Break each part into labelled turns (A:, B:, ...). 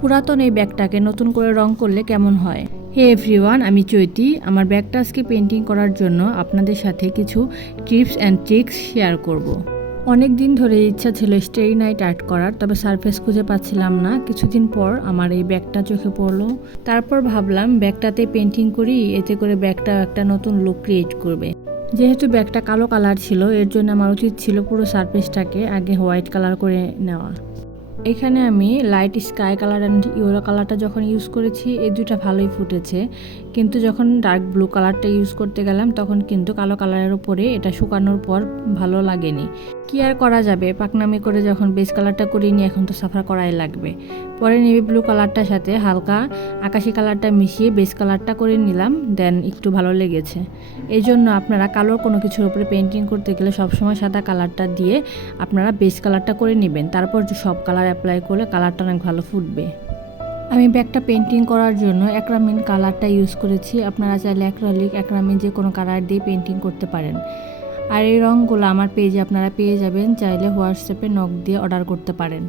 A: পুরাতন এই ব্যাগটাকে নতুন করে রং করলে কেমন হয়? হে এভরিওয়ান, আমি চৈতি। আমার ব্যাগটা আজকে পেন্টিং করার জন্য আপনাদের সাথে কিছু টিপস অ্যান্ড ট্রিক্স শেয়ার করব। অনেক দিন ধরে ইচ্ছা ছিল স্টেরি নাইট আর্ট করার, তবে সারফেস খুঁজে পাচ্ছিলাম না। কিছুদিন পর আমার এই ব্যাগটা চোখে পড়ল। তারপর ভাবলাম, ব্যাগটাতে পেন্টিং করি, এতে করে ব্যাগটা একটা নতুন লুক ক্রিয়েট করবে। যেহেতু ব্যাগটা কালো কালার ছিল, এর জন্য আমার উচিত ছিল পুরো সারফেসটাকে আগে হোয়াইট কালার করে নেওয়া। এখানে আমি light sky colour and yellow কালারটা যখন ইউজ করেছি, এই দুটা ভালোই ফুটেছে। কিন্তু যখন ডার্ক ব্লু কালারটা ইউজ করতে গেলাম, তখন কিন্তু কালো কালারের উপরে এটা শুকানোর পর ভালো লাগেনি। কি আর করা যাবে? পাকনামি করে যখন বেস কালারটা করিনি এখন তো সাফার করাই লাগবে। পরে নেভি ব্লু কালারটার সাথে হালকা আকাশি কালারটা মিশিয়ে বেস কালারটা করে নিলাম দেন একটু ভালো লেগেছে। এই জন্য আপনারা কালোর কোনো কিছুর উপরে পেন্টিং করতে গেলে সবসময় সাদা কালারটা দিয়ে আপনারা বেস কালারটা করে নেবেন। তারপর সব কালার অ্যাপ্লাই করলে কালারটা অনেক ভালো ফুটবে। আমি ব্যাগটা পেন্টিং করার জন্য অ্যাক্রামিন কালারটা ইউজ করেছি। আপনারা চাইলে অ্যাক্রালিক অ্যাক্রামিন যে কোনো কালার দিয়ে পেন্টিং করতে পারেন। আর এই রঙগুলো আমার পেজে আপনারা পেয়ে যাবেন, চাইলে হোয়াটসঅ্যাপে নখ দিয়ে অর্ডার করতে পারেন।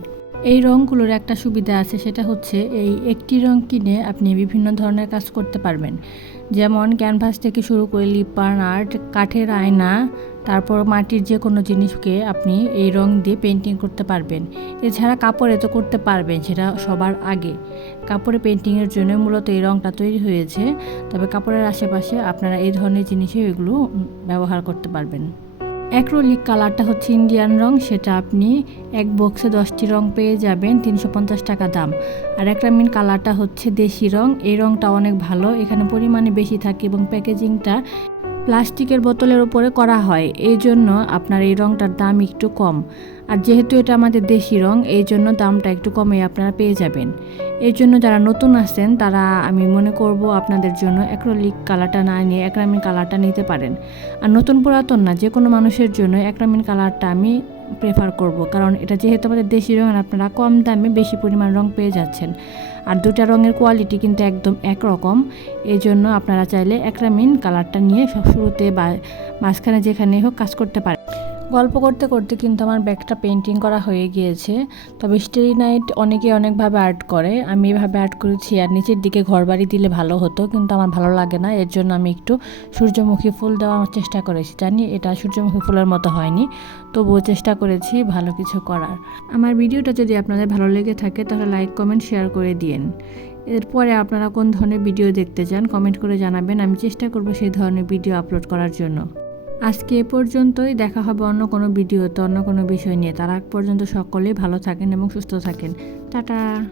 A: এই রঙগুলোর একটা সুবিধা আছে, সেটা হচ্ছে এই একটি রং কিনে আপনি বিভিন্ন ধরনের কাজ করতে পারবেন। যেমন ক্যানভাস থেকে শুরু করে লিপার আর্ট, কাঠের আয়না তারপর মাটির যে কোনো জিনিসকে আপনি এই রং দিয়ে পেন্টিং করতে পারবেন। এছাড়া কাপড়ে তো করতে পারবেন, সেটা সবার আগে। কাপড়ে পেন্টিংয়ের জন্য মূলত এই রংটা তৈরি হয়েছে, তবে কাপড়ের আশেপাশে আপনারা এই ধরনের জিনিসে এগুলো ব্যবহার করতে পারবেন। অ্যাক্রোলিক কালারটা হচ্ছে ইন্ডিয়ান রং, সেটা আপনি এক বক্সে দশটি রং পেয়ে যাবেন, তিনশো পঞ্চাশ টাকা দাম। আর একটা অ্যাক্রামিন কালারটা হচ্ছে দেশি রং, এই রংটা অনেক ভালো, এখানে পরিমাণে বেশি থাকে এবং প্যাকেজিংটা প্লাস্টিকের বোতলের উপরে করা হয়। এই জন্য আপনার এই রঙটার দাম একটু কম। আর যেহেতু এটা আমাদের দেশি রং, এই জন্য দামটা একটু কমে আপনারা পেয়ে যাবেন। এই জন্য যারা নতুন আসছেন, তারা আমি মনে করব আপনাদের জন্য অ্যাক্রোলিক কালারটা না নিয়ে অ্যাক্রামিন কালারটা নিতে পারেন। আর নতুন পুরাতন না যে কোনো মানুষের জন্য অ্যাক্রামিন কালারটা আমি প্রেফার করব। কারণ এটা যেহেতু আমাদের দেশি রঙ আপনারা কম দামে বেশি পরিমাণ রং পেয়ে যাচ্ছেন। আর দুটা রঙের কোয়ালিটি কিন্তু একদম একরকম। এই জন্য আপনারা চাইলে অ্যাক্রামিন কালারটা নিয়ে শুরুতে বা মাঝখানে যেখানে হোক কাজ করতে পারেন। গল্প করতে করতে কিন্তু আমার ব্যাগটা পেন্টিং করা হয়ে গিয়েছে। তবে স্টেরি নাইট অনেকে অনেকভাবে আর্ট করে। আমি এভাবে আর্ট করেছি, আর নিচের দিকে ঘর বাড়ি দিলে ভালো হতো, কিন্তু আমার ভালো লাগে না। এর জন্য আমি একটু সূর্যমুখী ফুল দেওয়ার চেষ্টা করেছি। জানি এটা সূর্যমুখী ফুলের মতো হয়নি, তবুও চেষ্টা করেছি ভালো কিছু করার। আমার ভিডিওটা যদি আপনাদের ভালো লেগে থাকে, তাহলে লাইক কমেন্ট শেয়ার করে দিন এরপরে আপনারা কোন ধরনের ভিডিও দেখতে চান কমেন্ট করে জানাবেন। আমি চেষ্টা করব সেই ধরনের ভিডিও আপলোড করার জন্য। আজকে এ পর্যন্তই। দেখা হবে অন্য কোনো ভিডিওতে, অন্য কোনো বিষয় নিয়ে। তার আগ পর্যন্ত সকলেই ভালো থাকেন এবং সুস্থ থাকেন। টাটা।